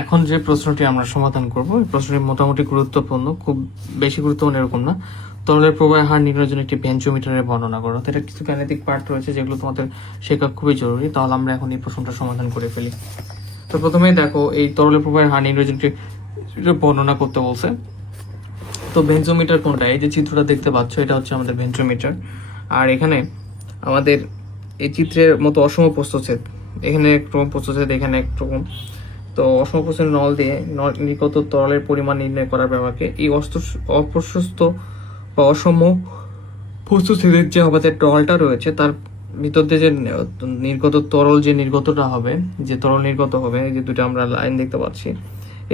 এখন যে প্রশ্নটি আমরা সমাধান করব এই প্রশ্নটি মোটামুটি গুরুত্বপূর্ণ, খুব বেশি গুরুত্বপূর্ণ এরকম না। তরলের প্রবাহের হার নির্ণয়ের জন্য একটি ভেঞ্চোমিটারের বর্ণনা করো। তো এটা কিছু গাণিতিক পার্ট রয়েছে যেগুলো তোমাদের শেখা খুবই জরুরি। তাহলে আমরা এখন এই প্রশ্নটা সমাধান করে ফেলি। তো প্রথমেই দেখো, এই তরলের প্রবাহের হার নির্ণয়ের জন্য বর্ণনা করতে বলছে। তো ভেঞ্চোমিটার কোনটা? এই যে চিত্রটা দেখতে পাচ্ছ, এটা হচ্ছে আমাদের ভেঞ্চোমিটার। আর এখানে আমাদের এই চিত্রের মতো অসম প্রস্থচ্ছেদ, এখানে একরকম প্রস্থচ্ছেদ, এখানে একরকম। তো অসম প্রস্থচ্ছেদ নল দিয়ে নির্গত তরলের পরিমাণ নির্ণয় করার ব্যবহারকে এই অপ্রশস্ত বা অসম প্রস্থচ্ছেদের যে আমাদের নলটা রয়েছে তার ভিতর দিয়ে যে নির্গত তরল যে নির্গতটা হবে, যে তরল নির্গত হবে, এই যে দুটো আমরা লাইন দেখতে পাচ্ছি,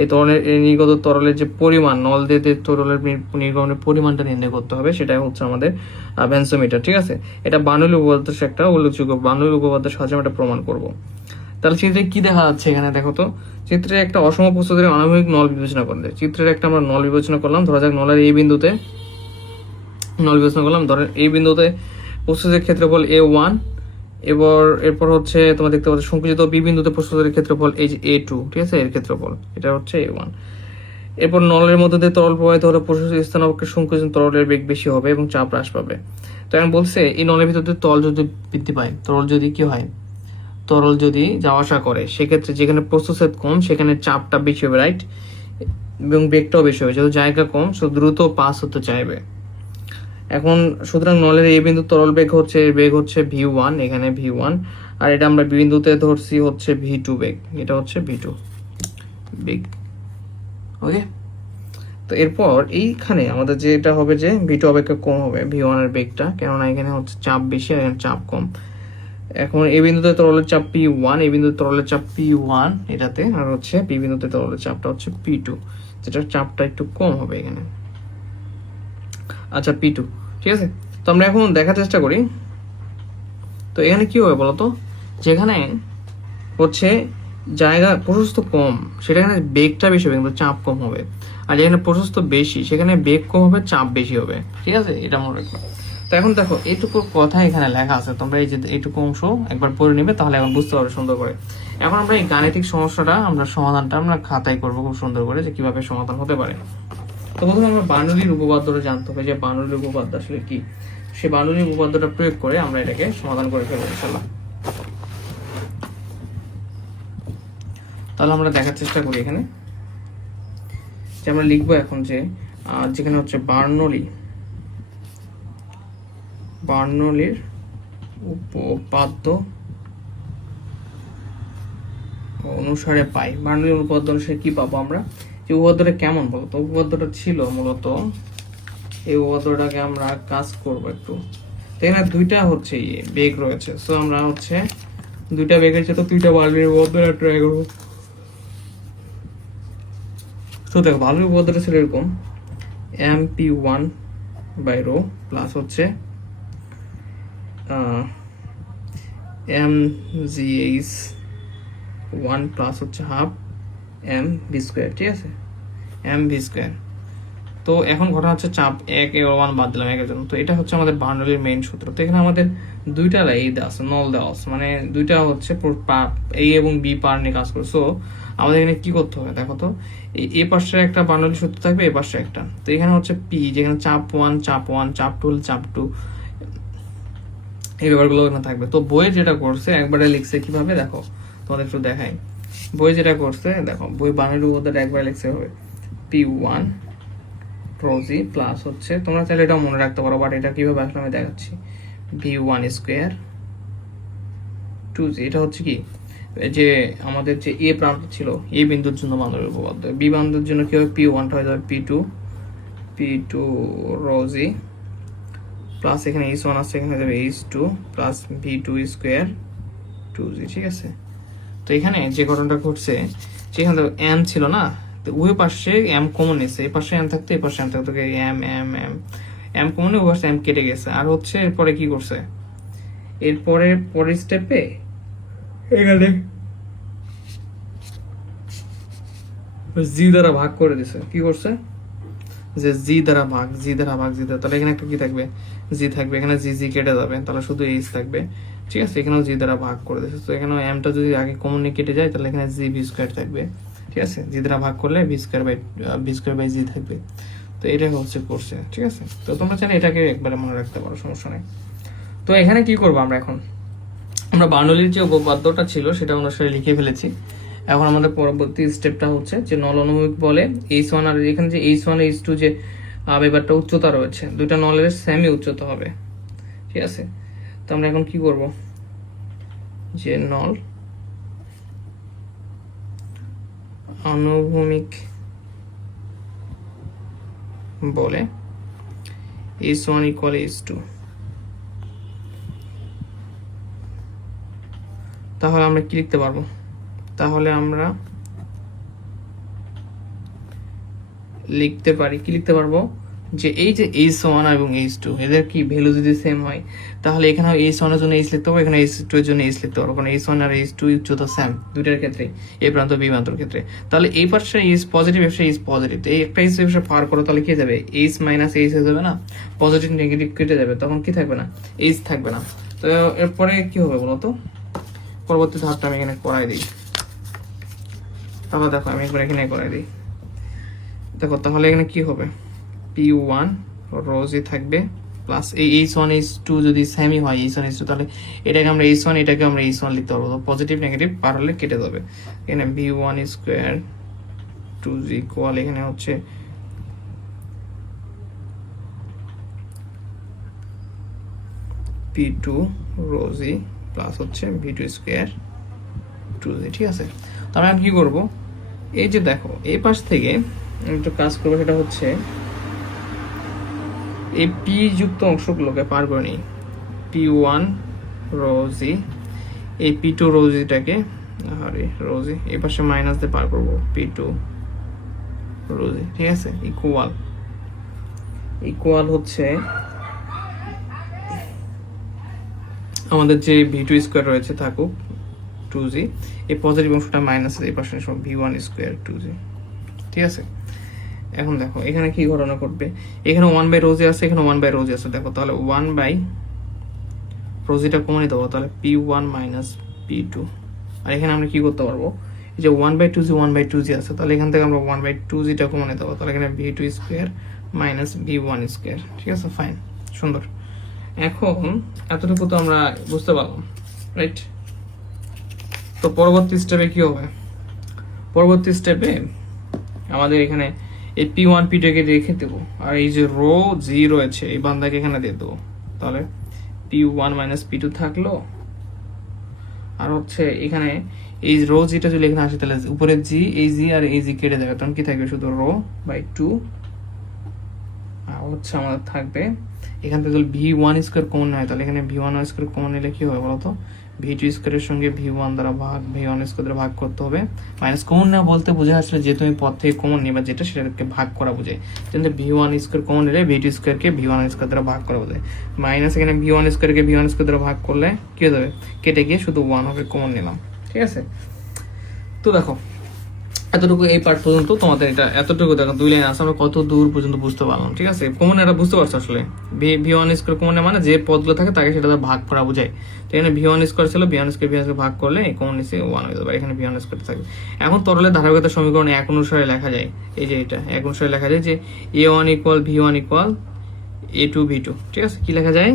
এই তরলের নির্গত তরলের যে পরিমাণ, নল দিয়ে তরলের নির্গমনের পরিমাণটা নির্ণয় করতে হবে, সেটাই হচ্ছে আমাদের ভেঞ্চোমিটার। ঠিক আছে, এটা বার্নৌলি উপপাদ্যের একটা উল্লেখযোগ্য, বার্নৌলি উপপাদ্যের সাহায্যে আমরা এটা প্রমাণ করব। তাহলে চিত্রে কি দেখা যাচ্ছে এখানে দেখো তো, চিত্রে একটা অসম প্রস্থচ্ছেদের আনুভূমিক নল বিবেচনা করলে, চিত্রের একটা আমরা নল বিবেচনা করলাম। ধরা যাক নলের এই বিন্দুতে নল বিবেচনা করলাম, ধরেন এই বিন্দুতে প্রস্থচ্ছেদের ক্ষেত্রফল A1, এরপর হচ্ছে তোমরা দেখতে পাচ্ছ সংকুচিত বি বিন্দুতে প্রস্থচ্ছেদের ক্ষেত্রফল এই যে A2, ঠিক আছে, এর ক্ষেত্রফল এটা হচ্ছে A1। এরপর নলের মধ্যে দিয়ে তরল প্রবাহিত হলে প্রস্থচ্ছেদ স্থান অপেক্ষা সংকুচিত তরলের বেগ বেশি হবে এবং চাপ হ্রাস পাবে। তো এখন বলছে এই নলের ভিতর দিয়ে তরল যদি বৃদ্ধি পায়, তরল যদি কি হয়, তরল যদি যাওয়া আসা করে, সেক্ষেত্রে যেখানে প্রস্থচ্ছেদ কম সেখানে চাপটা বেশি হবে, রাইট, এবং বেগটাও বেশি হবে, যেহেতু জায়গা কম সো দ্রুত পাস হতে চাইবে। এখন সুতরাং নলের এই বিন্দু তরল বেগ হচ্ছে v1, এখানে v1, আর এটা আমরা বিন্দুতে ধরছি হচ্ছে v2 বেগ, এটা হচ্ছে v2 বেগ। ওকে, তো এরপর এইখানে আমাদের যেটা হবে যে v2 অপেক্ষা কম হবে v1 এর বেগটা, কেননা এখানে হচ্ছে চাপ বেশি আর এখানে চাপ কম। এখন এই বিন্দুতে তরলের চাপ p1, এই বিন্দুতে তরলের চাপ p1 এটাতে, আর হচ্ছে p বিন্দুতে তরলের চাপটা হচ্ছে p2, যেটা চাপটা একটু কম হবে এখানে। আচ্ছা, p2, ঠিক আছে। তো আমরা এখন দেখার চেষ্টা করি। তো এখানে কি হবে বলতো, যেখানে হচ্ছে জায়গা প্রশস্ত কম সেখানে বেগটা বেশি হবে কিন্তু চাপ কম হবে, আর যেখানে প্রশস্ত বেশি সেখানে বেগ কম হবে, চাপ বেশি হবে। ঠিক আছে, এটা মনে রাখবো। তো এখন দেখো এইটুকু কথা এখানে লেখা আছে, তোমরা এই যে এইটুকু অংশ একবার পড়ে নিবে, তাহলে এখন বুঝতে পারবে সুন্দর করে। এখন আমরা এই গাণিতিক সমস্যাটা সমাধানটা আমরা খাতায় করবো খুব সুন্দর করে, যে কিভাবে সমাধান হতে পারে। তো প্রথমে আমরা বার্নৌলির উপপাদ্যটা জানতে হবে, যে বার্নৌলির উপপাদ্য আসলে কি। সেই বার্নৌলির উপপাদ্যটা প্রয়োগ করে আমরা এটাকে সমাধান করে ফেলবো ইনশাআল্লাহ। তাহলে আমরা দেখার চেষ্টা করি এখানে, যে আমরা লিখবো এখন যে যেখানে হচ্ছে বার্নৌলির উপপাদ্য অনুসারে পাই। বার্নৌলির উপপাদ্য অনুসারে কি পাবো আমরা, যে উপপাদ্যটা কেমন বলতো, উপপাদ্যটা ছিল মূলত এই উপপাদ্যটাকে আমরা কাজ করব একটু। এখানে দুইটা হচ্ছে বেগ রয়েছে, সো আমরা হচ্ছে দুইটা বেগের সাথে দুইটা বার্নৌলির উপপাদ্যটা ট্রাই করবো। তো দেখো বার্নৌলির উপপাদ্যটা ছিল এরকম, mp1/ρ প্লাস হচ্ছে mgh1 প্লাস হচ্ছে হাফ mv², ঠিক আছে, mv²। তো এখন ঘটনা হচ্ছে চাপ 1 বাদ দিলাম 1 এর জন্য। তো এটা হচ্ছে আমাদের বার্নৌলির মেইন সূত্র। তো এখানে আমাদের দুইটা এই দেওয়া আছে, নল দেওয়া আছে, মানে দুইটা হচ্ছে এ এবং বি পার নিয়ে কাজ করে। সো আমাদের এখানে কি করতে হবে দেখো তো, এই পাশে একটা বার্নৌলির সূত্র থাকবে, এই পাশে একটা। তো এখানে হচ্ছে পি, যেখানে চাপ 1, চাপ 1, চাপ 2 হলে চাপ 2, এই ব্যাপারগুলো এখানে থাকবে। তো বই যেটা করছে একবারে লিখছে কিভাবে দেখো, তোমাদের একটু দেখাই। বই যেটা করছে দেখো, বই বার্নৌলির উপপাদ্যটা একবারে লিখছে হবে p1 রোজি প্লাস হচ্ছে, তোমরা চাইলে এটা মনে রাখতে পারো, বাট এটা কিভাবে আসলে আমি দেখাচ্ছি, v1² 2g। এটা হচ্ছে কি, যে আমাদের যে এ প্রান্ত ছিল, এ বিন্দুর জন্য বার্নৌলির উপপাদ্য, বি বিন্দুর জন্য কি হবে, p1 হয়ে যাবে p2 রোজি প্লাস এখানে h1 আছে, এখানে যাবে h2 প্লাস v2² 2g, ঠিক আছে। তো এখানে যে ঘটনাটা ঘটছে, যেখানে m ছিল না, ওই পাশে m কমন এসে, এই পাশে m থাকতো, এই পাশে m থাকতো, m কমন, ওই পাশে m কেটে গেছে। আর হচ্ছে এরপরে কি করছে, পরের স্টেপে এখানে জি দ্বারা ভাগ করে দিছে। কি করছে, যে জি দ্বারা ভাগ, তাহলে এখানে একটা কি থাকবে, জি থাকবে, এখানে জি কেটে যাবে, তাহলে শুধু এইচ থাকবে, ঠিক আছে। এখানেও জি দ্বারা ভাগ করে দিচ্ছে। তো এখানেও এমটা যদি আগে কমন কেটে যায়, তাহলে এখানে জি v² থাকবে, ঠিক আছে, জি দ্বারা ভাগ করলে v² জি থাকবে। তো এটা হচ্ছে কোর্সে, ঠিক আছে। তো তোমরা চাইলে এটাকে একবারে মনে রাখতে পারো, সমস্যা নেই। তো এখানে কি করবো আমরা এখন, আমরা বার্নৌলির যে উপপাদ্যটা ছিল সেটা অনুসারে লিখে ফেলেছি। এখন আমাদের পরবর্তী স্টেপটা হচ্ছে যে নল অনুভূমিক বলে H1 আর এখানে যে H1 H2 যে ব্যাপারটা উচ্চতা রয়েছে, দুইটা নলের সেমই উচ্চতা হবে, ঠিক আছে। তো আমরা এখন কি করব, যে নল অনুভূমিক বলে H1 = H2, তাহলে আমরা কি লিখতে পারবো, তাহলে আমরা লিখতে পারবো যে এই যে H1 এবং H2 এদের কি ভ্যালু যদি সেম হয়, তাহলে এখানে H1 এর জন্য H লিখতে পারবো, এখানে H2 এর জন্য H লিখতে পারবো, কারণ H1 আর H2 উচ্চতা সেম দুইটার ক্ষেত্রে, এই প্রান্ত বি প্রান্তর ক্ষেত্রে। তাহলে এই পাশে H পজিটিভ, H পজিটিভ, এই একটা H পার করো, তাহলে কি যাবে, H মাইনাস H হয়ে যাবে না, পজিটিভ নেগেটিভ কেটে যাবে, তখন কি থাকবে না, H থাকবে না। তো এরপরে কি হবে বলতো, পরবর্তী ধাপটা আমি এখানে করাই দিই। তাহলে দেখো আমি একবার এখানে করাই দিই, দেখো তাহলে এখানে কি হবে, P1 রোজই থাকবে প্লাস এই H1 H2 যদি সেমই হয় H1 H2, তাহলে এটাকে আমরা H1 এটাকে আমরা H1 লিখতে পারবো, পজিটিভ নেগেটিভ পার হলে কেটে যাবে। এখানে V1² 2G ইকুয়াল এখানে হচ্ছে P2 রোজি প্লাস হচ্ছে V2² 2G, ঠিক আছে। তো আমি কি করবো, এই যে দেখো এই পাশ থেকে একটু কাজ করবো, সেটা হচ্ছে এই পি যুক্ত অংশগুলোকে পার করে নিই, P1 রোজি, এই P2 রোজিটাকে রোজি এই পাশে মাইনাস দিয়ে পার করবো, P2 রোজি, ঠিক আছে, ইকুয়াল হচ্ছে আমাদের যে V2² রয়েছে থাকুক 2G, এই পজিটিভ অংশটা মাইনাস এই পাশে V1² 2G, ঠিক আছে। এখন দেখো এখানে কি ঘটনা ঘটবে, এখানে 1/রোজি আছে, এখানে 1/রোজি আছে, দেখো তাহলে 1/রোজিটা কমে দেবো, তাহলে P1 মাইনাস P2, আর এখানে আমরা কি করতে পারবো, এই যে 1/2G আছে, তাহলে এখান থেকে আমরা 1/2Gটা কমে দেবো, তাহলে এখানে V2² মাইনাস V1², ঠিক আছে, ফাইন, সুন্দর। এখন এতটুকু তো আমরা বুঝতে পারলাম, রাইট। তো পরবর্তী স্টেপে কি হবে, পরবর্তী স্টেপে আমাদের এখানে এই P1 P2 কে রেখে দেবো, আর এই যে রো জি রয়েছে এই বান্দাকে এখানে দিয়ে দেবো, তাহলে P1 মাইনাস P2 থাকলো, আর হচ্ছে এখানে এই রো জিটা যদি এখানে আসে, তাহলে উপরে জি, এই জি আর এই জি কেটে যাবে, তখন কি থাকবে, শুধু রো বাই 2, আর হচ্ছে আমাদের থাকবে এখান থেকে যদি V1² কমন হয়, তাহলে এখানে V1² কমন নিলে কি হবে বলতো, V2² এর সঙ্গে V1 দ্বারা V1² দ্বারা ভাগ করতে হবে, মাইনাস কমন নেওয়া বলতে বোঝা আসলে যে তুমি পদ থেকে কমন নেবা যেটা, সেটাকে ভাগ করা বোঝায়, কিন্তু V1² কমন নিলে V2² কে V1² দ্বারা ভাগ করা বোঝায়, মাইনাস এখানে V1² কে V1² দ্বারা ভাগ করলে কি হয়ে যাবে, কেটে গিয়ে শুধু 1 হবে, কমন নিলাম, ঠিক আছে। তো দেখো এতটুকু এই পার্ট পর্যন্ত তোমাদের, এটা এতটুকু দেখো 2 লাইন আছে, আমরা কত দূর পর্যন্ত বুঝতে পারলাম, ঠিক আছে। কমন এটা বুঝতে পারছো আসলে, V1² কমন মানে যে পদগুলো থাকে তাকে সেটা ভাগ করা বোঝায়। তো এখানে V1² ছিল, V1² ভাগ করলে কমন নিচে 1 হয়ে যাবে, এখানে V1² থাকবে। এখন তরলের ধারাবাহিকতা সমীকরণ এক অনুসারে লেখা যায়, এই যে এটা এক অনুসারে লেখা যায় যে A1 = V1 = A2 V2, ঠিক আছে। কি লেখা যায়,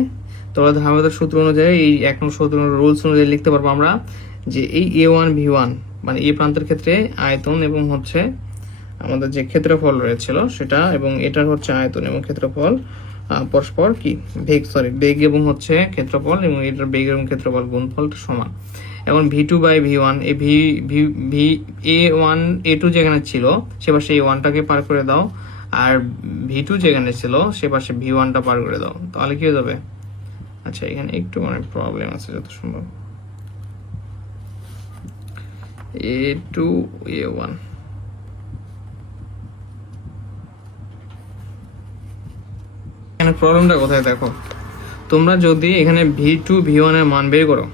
তরলের ধারাবাহিকতার সূত্র অনুযায়ী, এই এক নং সূত্র রুলস অনুযায়ী লিখতে পারবো আমরা যে এই A1 V1 মানে এই প্রান্তের ক্ষেত্রে আয়তন এবং হচ্ছে আমাদের যে ক্ষেত্রফল রয়েছিল সেটা, এবং এটার হচ্ছে আয়তন এবং ক্ষেত্রফল পরস্পর কি বেগ এবং হচ্ছে ক্ষেত্রফল, এবং এটার বেগ এবং ক্ষেত্রফল গুণফলটা সমান। এখন V2/V1 এই A1 A2 যেখানে ছিল সে পাশে A1টাকে পার করে দাও, আর V2 যেখানে ছিল সে পাশে V1টা পার করে দাও, তাহলে কি হয়ে যাবে, আচ্ছা এখানে একটু মানে প্রবলেম আছে যত সম্ভব, A2 A1 এখানে প্রবলেমটা কোথায় দেখো, তোমরা যদি এখানে V2 V1 এর মান বের করো,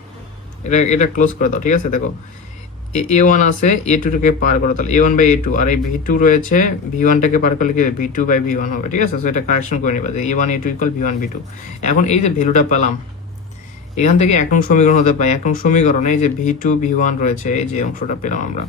এটা ক্লোজ করে দাও, ঠিক আছে। দেখো A1 আছে, A2 টাকে পার করো, তাহলে A1/A2, আর এই V2 রয়েছে, V1 টাকে পার করলে কি হবে, V2/V1 হবে, ঠিক আছে। সো এটা কারেকশন করে নিবা যে A1 A2 = V1 V2। এখন এই যে ভ্যালুটা পেলাম, এখান থেকে এক নং সমীকরণ হতে পারে, এক নং সমীকরণে এই যে V2 V1 রয়েছে, এই যে অংশটা পেলাম আমরা,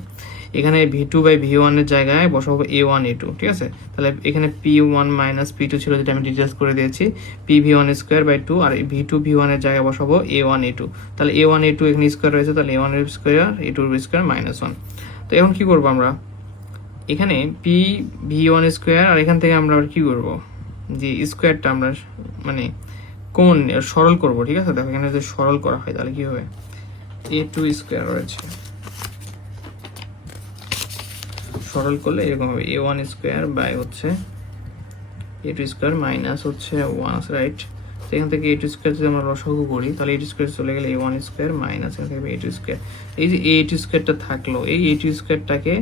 এখানে V2/V1 এর জায়গায় বসাবো A1 A2, ঠিক আছে। তাহলে এখানে P1 মাইনাস P2 ছিল, যেটা আমি ডিটেলস করে দিয়েছি, PV1² 2, আর V2V1 এর জায়গায় বসাবো A1 A2। তাহলে A1 A2 এখানে স্কোয়ার রয়েছে, তাহলে A1 এর স্কোয়ার A2 এর স্কোয়ার -1। তো এখন কি করবো আমরা, এখানে PV1² আর এখান থেকে আমরা আবার কি করবো, যে স্কোয়ারটা আমরা মানে কমন সরল করবো, ঠিক আছে। দেখো এখানে যদি সরল করা হয় তাহলে কি হবে, A2² রয়েছে, সরল করলে এরকম হবে A1² হচ্ছে A2² মাইনাস হচ্ছে 1, রাইট। তো এখান থেকে A2² যদি আমরা লসাগু করি তাহলে A2² চলে গেলে A1² মাইনাস এখান থেকে A2²। এই যে A2²টা থাকলো, এই A2²টাকে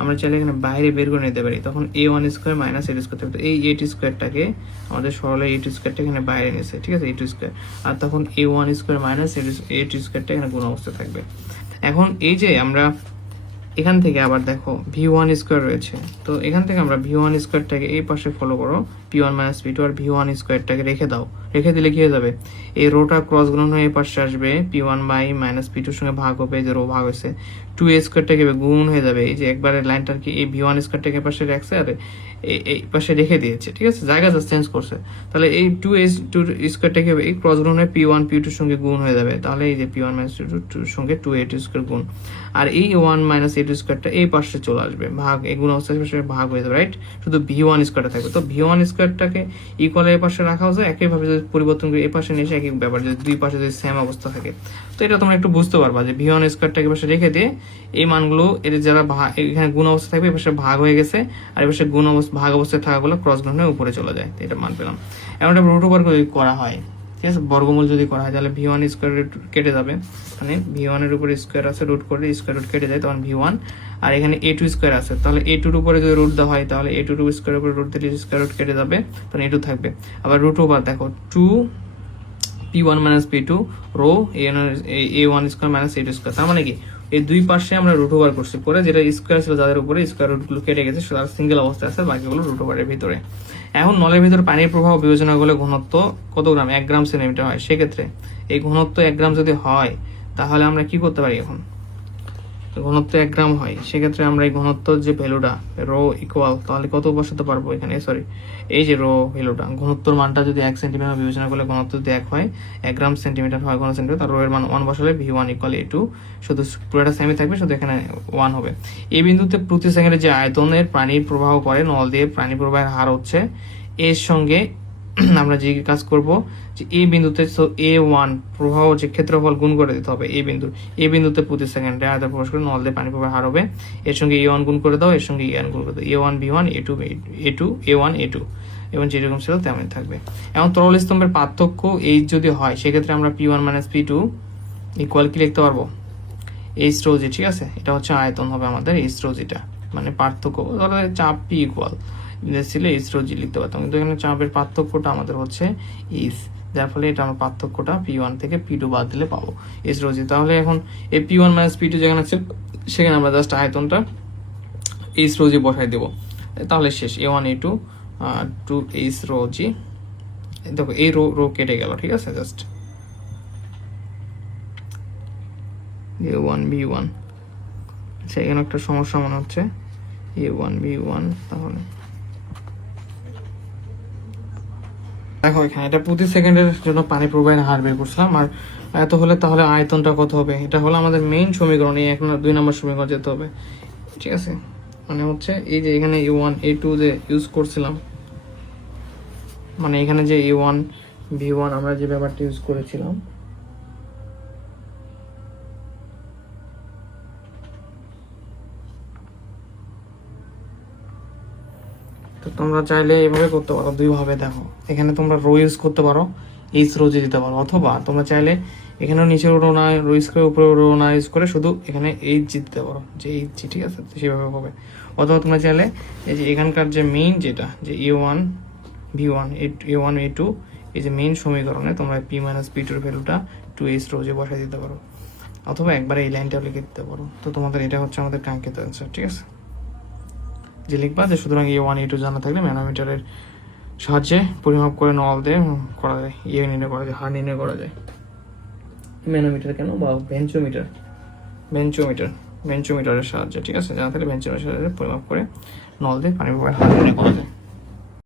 আমরা চাইলে এখানে বাইরে বের করে নিতে পারি, তখন A1² মাইনাস A2² থাকবে। এই A2²টাকে আমাদের সরলে A2²টা এখানে বাইরে নিয়েছে, ঠিক আছে, A2², আর তখন A1² মাইনাস A2²টা এখানে গুণ অবস্থায় থাকবে। এখন এই যে আমরা এখান থেকে আবার দেখো V1² রয়েছে, তো এখান থেকে আমরা V1²টাকে এই পাশে ফলো করো, P1 মাইনাস P2, আর V1²টাকে রেখে দাও। রেখে দিলে কি হয়ে যাবে, এই রোটা ক্রস গুণ হয়ে এই পাশে আসবে, P1 বাই মাইনাস P2 সঙ্গে ভাগ হবে, যে রো ভাগ হয়েছে, 2A²টাকে গুণ হয়ে যাবে। এই যে একবারে লাইনটার কি এই V1²টাকে পাশে রাখছে আর এই পাশে রেখে দিয়েছে, ঠিক আছে, জায়গা জাস্ট চেঞ্জ করছে। তাহলে এই 2A²টাকে এই ক্রস গুণ হয়ে P1 P2 সঙ্গে গুণ হয়ে যাবে, তাহলে এই যে P1 মাইনাস P2 সঙ্গে 2A2² গুণ, আর এই 1 মাইনাস A2² এই পাশে চলে আসবে, ভাগ এই গুণ অবস্থায় ভাগ হয়ে যাবে, রাইট। শুধু V1² থাকবে। তো V1²টাকে ইকুয়াল এই পাশে রাখা হচ্ছে, একইভাবে যদি পরিবর্তন করে এই পাশে নিয়ে এসে একই ব্যাপার, যদি দুই পাশে যদি সেম অবস্থা থাকে, তো এটা তোমরা একটু বুঝতে পারবা যে V1²টাকে পাশে রেখে দিয়ে এই মানগুলো এর যারা এখানে গুণ অবস্থা থাকবে এই পাশে ভাগ হয়ে গেছে, আর এই পাশে গুণ অবস্থা ভাগ অবস্থায় থাকাগুলো ক্রস গুণ হয়ে উপরে চলে যায়, তো এটা মান পেলাম। এখন এটা রুট ওভার যদি করা হয়, ঠিক আছে, বর্গমূল যদি করা হয় তাহলে V1² কেটে যাবে, মানে V1 এর উপরে স্কোয়ার আছে, রুট করলে স্কোয়ার রুট কেটে যায়, তখন V1, আর এখানে A2² আছে, তাহলে A2 এর উপরে যদি রুট দেওয়া হয় তাহলে A2 স্কোয়ার উপরে রুট দিলে স্কোয়ার রুট কেটে যাবে, তখন A2 থাকবে। আবার রুট ওভার দেখো 2 P1 minus P2 rho A1² minus A2², তার মানে কি এই দুই পাশে আমরা রুট ওভার করছি, করে যেটা স্কোয়ার ছিল যাদের উপরে স্কোয়ার রুটগুলো কেটে গেছে, সেটা সিঙ্গেল অবস্থায় আছে, বাকিগুলো রুট ওভারের ভিতরে। এখন নলের ভিতরে পানির প্রবাহ বিবেচনা করলে ঘনত্ব কত গ্রাম, 1 গ্রাম সেন্টিমিটার হয়। সেক্ষেত্রে এই ঘনত্ব 1 গ্রাম যদি হয় তাহলে আমরা কি করতে পারি, এখন ঘনত্ব 1 গ্রাম হয়, সেক্ষেত্রে আমরা এই ঘনত্বর যে ভ্যালুটা রো ইকুয়াল, তাহলে কত বসাতে পারবো এখানে, সরি এই যে রো ভ্যালুটা, ঘনত্বর মানটা যদি 1 সেন্টিমিটার বিবেচনা করলে ঘনত্ব যদি 1 হয়, 1 গ্রাম সেন্টিমিটার হয় ঘন সেন্টিমিটার, তার রো এর মান 1 বসালে V1 = A2, শুধু পুরোটা সেমই থাকবে, শুধু এখানে 1 হবে। এই বিন্দুতে প্রতি সেকেন্ডে যে আয়তনের পানির প্রবাহ করে নল দিয়ে পানি প্রবাহের হার হচ্ছে এর সঙ্গে আমরা যে কাজ করব যে এই বিন্দুতে A1 প্রবাহ যে ক্ষেত্রফল গুণ করে দিতে হবে, এই বিন্দুতে প্রতি সেকেন্ডে আয়তন প্রকাশ করে নল দিয়ে পানি প্রবাহের হার হবে, এর সঙ্গে A1 গুণ করে দাও, এর সঙ্গে A1 গুণ করে দাও, A1 B1 A2 A1 A2, এবং যেরকম ছিল তেমনই থাকবে। এখন তরল স্তম্ভের পার্থক্য এই যদি হয়, সেক্ষেত্রে আমরা P1 মাইনাস P2 ইকুয়াল কি লিখতে পারবো, H rho G, ঠিক আছে, এটা হচ্ছে আয়তন হবে আমাদের H rho G টা, মানে পার্থক্য, ধরো চাপ P ইকুয়াল ছিল H rho G লিখতে পারতাম, কিন্তু এখানে চাপের পার্থক্যটা আমাদের হচ্ছে H, যার ফলে এটা আমরা পার্থক্যটা P1 থেকে P2 বাদ দিলে পাবো H rho G। তাহলে এখন এই P1 মাইনাস P2 যেখানে আছে সেখানে আমরা জাস্ট আয়তনটা H rho G বসাই দেবো, তাহলে শেষ। A1 A2 two H rho G, দেখো এই রো কেটে গেল, ঠিক আছে, জাস্ট A1 B1, আচ্ছা এখানে একটা সমস্যা মনে হচ্ছে, A1 B1, তাহলে দেখো এখানে এটা প্রতি সেকেন্ডের জন্য পানি প্রবাহের হার বের করছিলাম, আর এত হলে তাহলে আয়তনটা কত হবে, এটা হলো আমাদের মেইন সমীকরণ, এই 2 নম্বর সমীকরণ যেতে হবে, ঠিক আছে। মানে হচ্ছে এই যে এখানে A1 A2 যে ইউজ করছিলাম, মানে এখানে যে A1 B1 আমরা যে ব্যাপারটা ইউজ করেছিলাম, তো তোমরা চাইলে এইভাবে করতে পারো, দুই ভাবে দেখো, এখানে তোমরা রো ইউজ করতে পারো, H rho G দিতে পারো, অথবা তোমরা চাইলে এখানেও নিচে রো না রো ইউজ করে উপরে রো না ইউজ করে শুধু এখানে H G দিতে পারো, যে H G, ঠিক আছে, সেভাবে হবে। অথবা তোমরা চাইলে এই যে এখানকার যে মেইন যেটা যে A1 B1 A1 A2 এই যে মেইন সমীকরণে তোমরা P মাইনাস P2 এর ভ্যালুটা 2H rho G বসাই দিতে পারো, অথবা একবারে এই লাইনটাও লিখে দিতে পারো। তো তোমাদের এটা হচ্ছে আমাদের কাঙ্ক্ষিত অ্যান্সার, ঠিক আছে, যে লিখবা যে সুতরাং A1 A2 জানা থাকলে ম্যানোমিটারের সাহায্যে পরিমাপ করে নল দিয়ে করা যায়, নির্ণয় করা যায়, হার নির্ণয় করা যায়। ম্যানোমিটার কেন বা বেঞ্চোমিটার, ভেঞ্চোমিটারের সাহায্যে, ঠিক আছে? জানা থাকলে ভেঞ্চোমিটারের সাহায্যে পরিমাপ করে নল দিয়ে পানির প্রবাহের হার নির্ণয় করা যায়।